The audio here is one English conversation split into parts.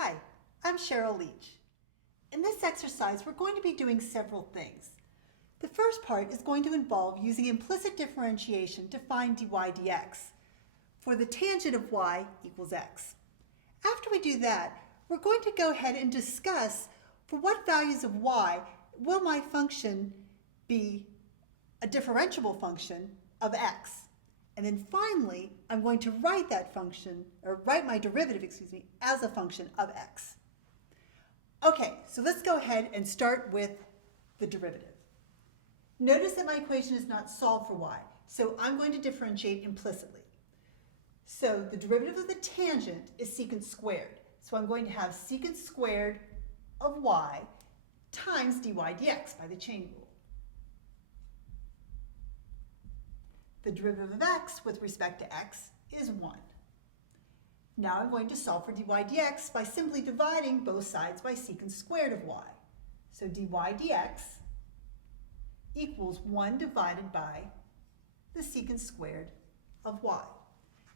Hi, I'm Cheryl Leach. In this exercise, we're going to be doing several things. The first part is going to involve using implicit differentiation to find dy dx for the tangent of y equals x. After we do that, we're going to go ahead and discuss for what values of y will my function be a differentiable function of x. And then finally, I'm going to write that function, or write my derivative, as a function of x. Okay, so let's go ahead and start with the derivative. Notice that my equation is not solved for y, so I'm going to differentiate implicitly. So the derivative of the tangent is secant squared. So I'm going to have secant squared of y times dy dx by the chain rule. The derivative of x with respect to x is 1. Now I'm going to solve for dy dx by simply dividing both sides by secant squared of y. So dy dx equals 1 divided by the secant squared of y.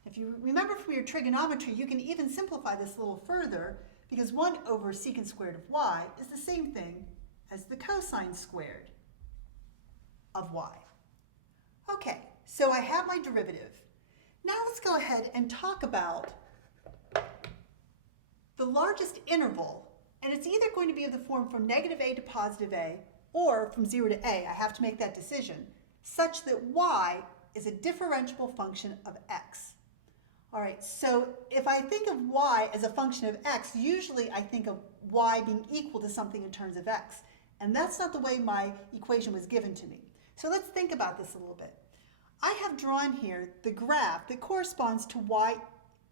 If you remember from your trigonometry, you can even simplify this a little further because 1 over secant squared of y is the same thing as the cosine squared of y. Okay, so I have my derivative. Now let's go ahead and talk about the largest interval, and it's either going to be of the form from negative a to positive a, or from 0 to a, I have to make that decision, such that y is a differentiable function of x. All right, so if I think of y as a function of x, usually I think of y being equal to something in terms of x, and that's not the way my equation was given to me. So let's think about this a little bit. I have drawn here the graph that corresponds to y,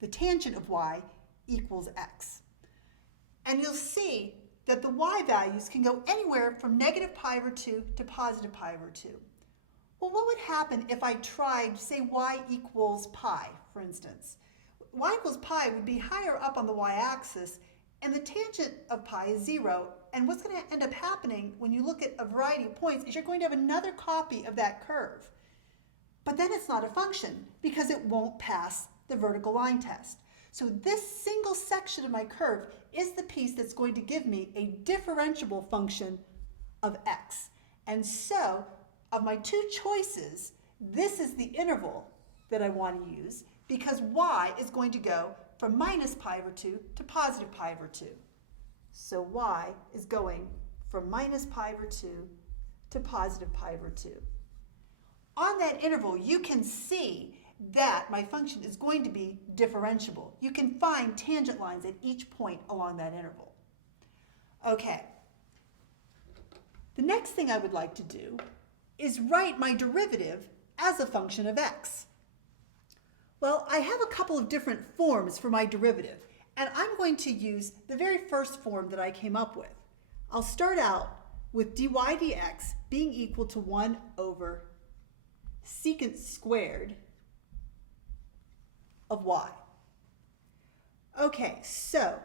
the tangent of y equals x. And you'll see that the y values can go anywhere from negative pi over 2 to positive pi over 2. Well, what would happen if I tried, say, y equals pi, for instance? Y equals pi would be higher up on the y-axis, and the tangent of pi is 0. And what's going to end up happening when you look at a variety of points is you're going to have another copy of that curve. But then it's not a function because it won't pass the vertical line test. So this single section of my curve is the piece that's going to give me a differentiable function of x. And so, of my two choices, this is the interval that I want to use because y is going to go from minus pi over 2 to positive pi over 2. So y is going from minus pi over 2 to positive pi over 2. On that interval, you can see that my function is going to be differentiable. You can find tangent lines at each point along that interval. Okay. The next thing I would like to do is write my derivative as a function of x. Well, I have a couple of different forms for my derivative, and I'm going to use the very first form that I came up with. I'll start out with dy dx being equal to 1 over secant squared of y. Okay, so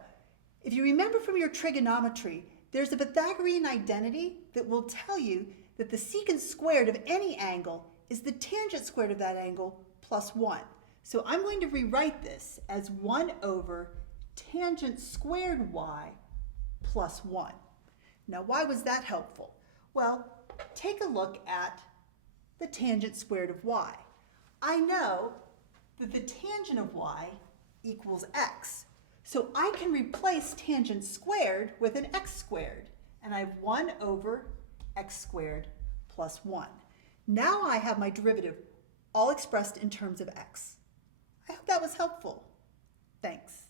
if you remember from your trigonometry, there's a Pythagorean identity that will tell you that the secant squared of any angle is the tangent squared of that angle plus 1. So I'm going to rewrite this as 1 over tangent squared y plus 1. Now, why was that helpful? Well, take a look at the tangent squared of y. I know that the tangent of y equals x. So I can replace tangent squared with an x squared. And I have 1 over x squared plus 1. Now I have my derivative all expressed in terms of x. I hope that was helpful. Thanks.